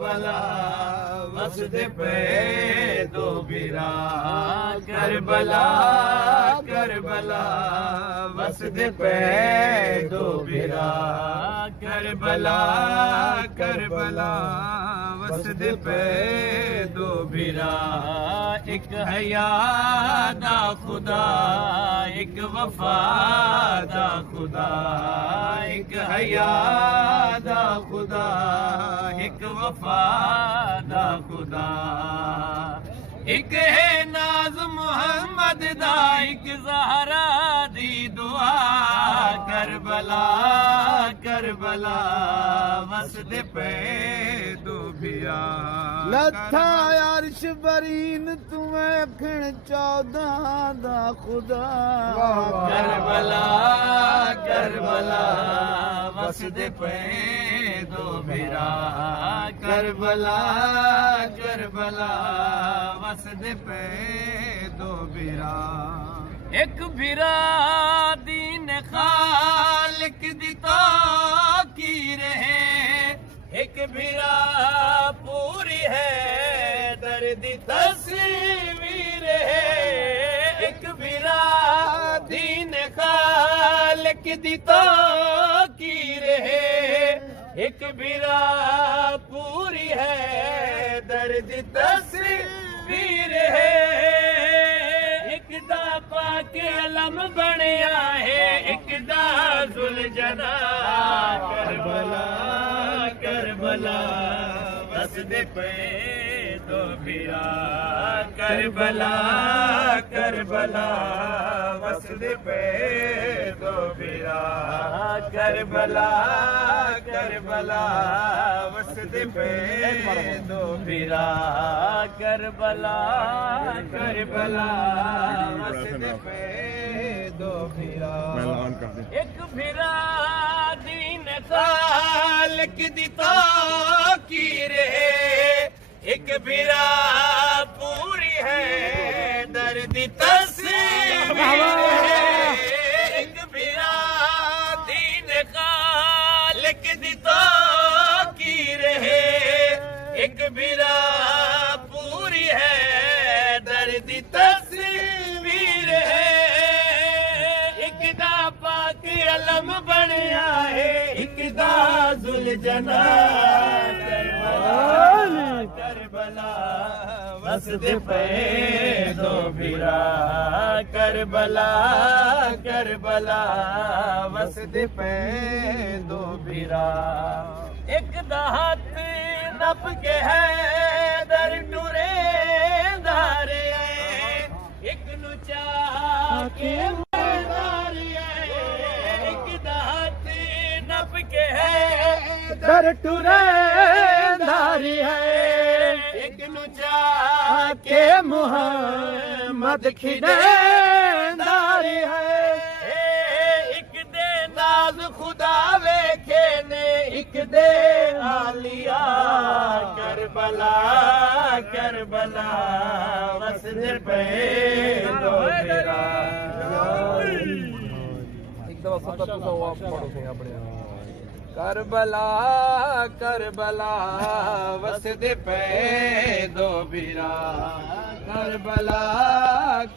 کربلا وسدے پے دو بھیرا کربلا کربلا وسدے پے دو بھیرا کربلا کربلا وسدے پے دو بھیرا ایک حیا دا خدا ایک وفا دا خدا ایک حیا دا خدا ایک وفا دا خدا ایک ہے ناز محمد دا ایک زہرا دی دعا کربلا کربلا وسدے پے دو بھیرا لتھا عرش برین تمہیں کھن چودہ دا خدا کربلا کربلا وسدے پے دو بھیرا کربلا کربلا وسدے پے دو بھیرا ایک بھیرا دین خالق دی توقیر ہے ایک بھیرا پوری ہے درد تصویر ہے ایک بھیرا دین خالق دی توقیر ہے ایک بھیرا پوری ہے درد تصویر ہے ایک دا پاک علم بنیا ہے ایک دا ذوالجنا کربلا کربلا وسدے پے دو بھیرا کربلا کربلا وسدے پے دو بھیرا کربلا کربلا وسدے پے دو بھیرا کربلا کربلا وسدے پے دو بھیرا ایک بھیرا دین خالق دی توقیر ہے ایک بھیرا پوری ہے درد تصویر ہے ایک بھیرا دین خالق دی توقیر ہے ایک بھیرا پوری ہے درد تصویر ہے ایک دا پاک علم بنیا ہے ایک دا ذوالجنا کربلا وسدے پے دو بھیرا کربلا کربلا وسدے پے دو بھیرا ایک دا ہاتھ نپ کے ہے در ٹورے دارے ایک نو چاہ کے در ٹورے داری ہے ایک نو چاہ کے محمد کھڑے داری ہے ایک دے ناز خدا ویکھے نے ایک دے آلیا کربلا کربلا وسدے پے دو بھیرا ایک دفعہ سب تک آپ پڑھو سے اپنے کربلا کربلا وسدے پے دو بھیرا کربلا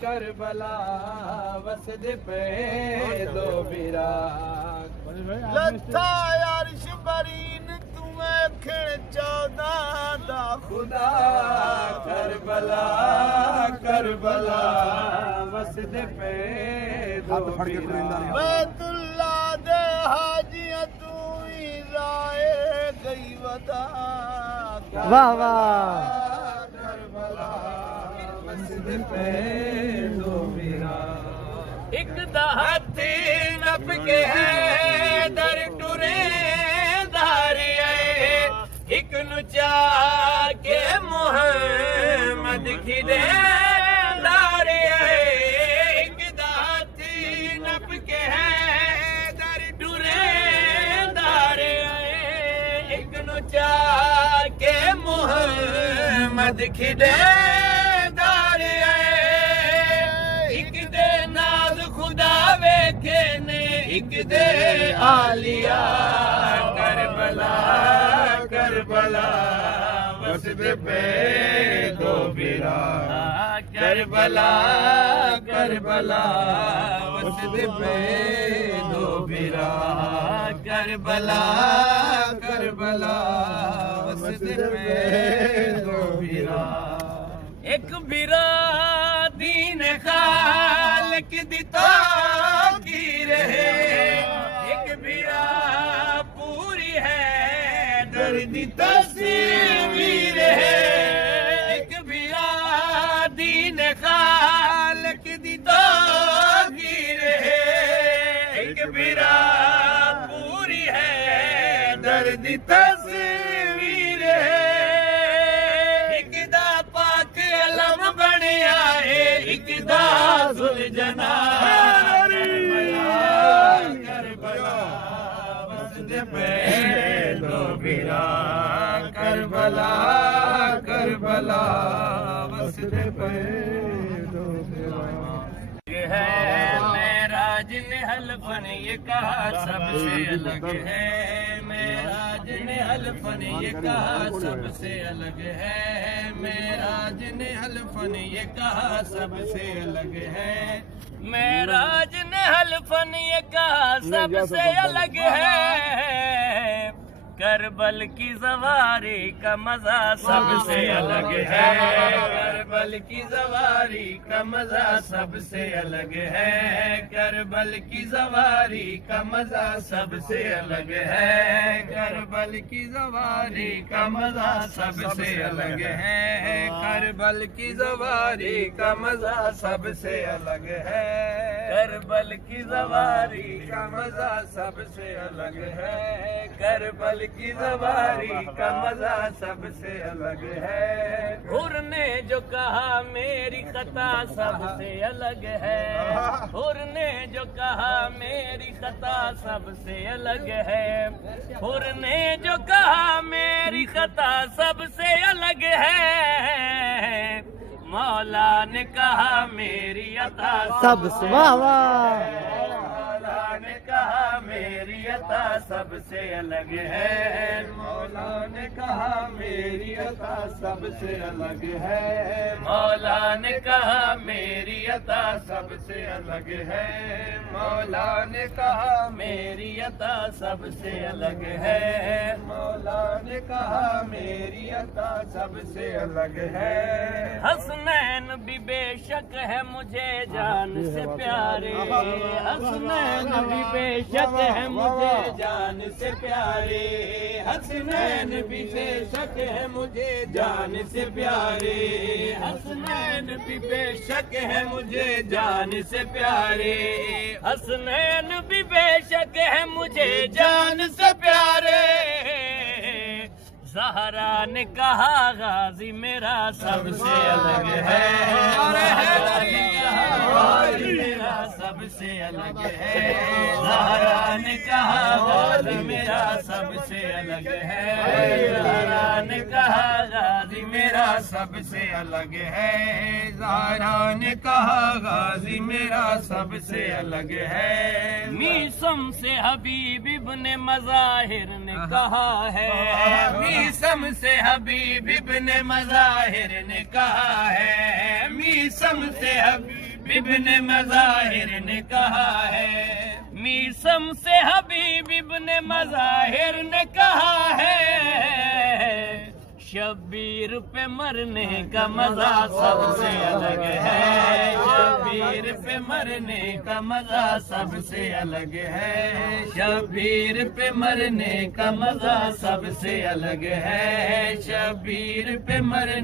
کربلا وسدے پے دو بھیرا لتھا عرش برین تمہیں کھن چودہ دا خدا کربلا کربلا وسدے پے دو بھیرا بیت اللہ دے حاجیاں گئی ودا واہ واہ کربلا وسدے پے دو بھیرا ایک دا ہاتھ نپ کے ہے در ٹورے داری ایک نو چاہ کے محمد کھڑے داری ایک دا ہاتھ نپ کے ہے در ٹورے داری ایک نو چاہ کے محمد کھڑے داری ایک دے ناز خدا ویکھے نے ایک دے آلیا کربلا کربلا وسدے پے دو بیرا کربلا کربلا وسدے پے دو بیرا کربلا کربلا وسدے پے دو بیرا ایک بیرا دین خالق دی تاکی رہے ایک بیرا پوری ہے درد تصویر ہے ایک بیرا دین خالق دی تاکی رہے ایک بیرا پوری ہے درد تصویر ہے جنا کربلا وسدے پے دو بیرا کربلا کربلا وسدے پے دو بیرا ہے معراج نے حلفن یہ کہا سب سے الگ ہے معراج نے حلفن یہ کہا سب سے الگ ہے معراج نے حلفن یہ کہا سب سے الگ ہے معراج نے حلفن یہ کہا سب سے الگ ہے کربل کی سواری کا مزہ سب سے الگ ہے کربل کی سواری کا مزہ سب سے الگ ہے کربل کی سواری کا مزہ سب سے الگ ہے کربل کی سواری کا مزہ سب سے الگ ہے کربل کی سواری کا مزہ سب سے الگ ہے کربل کی سواری کا مزہ سب سے الگ ہے کربل کی سواری کا مزہ سب سے الگ ہے حر نے جو کہا میری خطا سب سے الگ ہے حر نے جو کہا میری خطا سب سے الگ ہے حر نے جو کہا میری خطا سب سے الگ ہے مولا نے کہا میری عطا سب سے واہ واہ مولا نے کہا میری عطا سب سے الگ ہے مولا نے کہا میری عطا سب سے الگ ہے مولا نے کہا میری عطا سب سے الگ ہے مولا نے کہا میری عطا سب سے الگ ہے مولا نے کہا میری عطا سب سے الگ ہے حسنین بھی بے شک ہے مجھے جان سے پیارے حسنین بھی بے شک ہے مجھے جان سے پیارے حسنین بھی بے شک ہے مجھے جان سے پیارے حسنین بھی بے شک ہے مجھے جان سے پیارے حسنین بھی بے شک ہے مجھے جان سے پیارے زہرا نے کہا غازی میرا سب سے الگ ہے غازی میرا سب سے الگ ہے زہرا نے کہا غازی میرا سب سے الگ ہے زہرا نے کہا غازی میرا سب سے الگ ہے زہرا نے کہا غازی میرا سب سے الگ ہے میسم سے حبیب ابن مظاہر نے کہا ہے میسم سے حبیب ابن مظاہر نے کہا ہے میسم سے حبیب ابن مظاہر نے کہا ہے میسم سے حبیب ابن مظاہر نے کہا ہے شبیر پہ مرنے کا مزہ سب سے الگ ہے شبیر پہ مرنے کا مزہ سب سے الگ ہے شبیر پہ مرنے کا مزہ سب سے الگ ہے شبیر پہ مرنے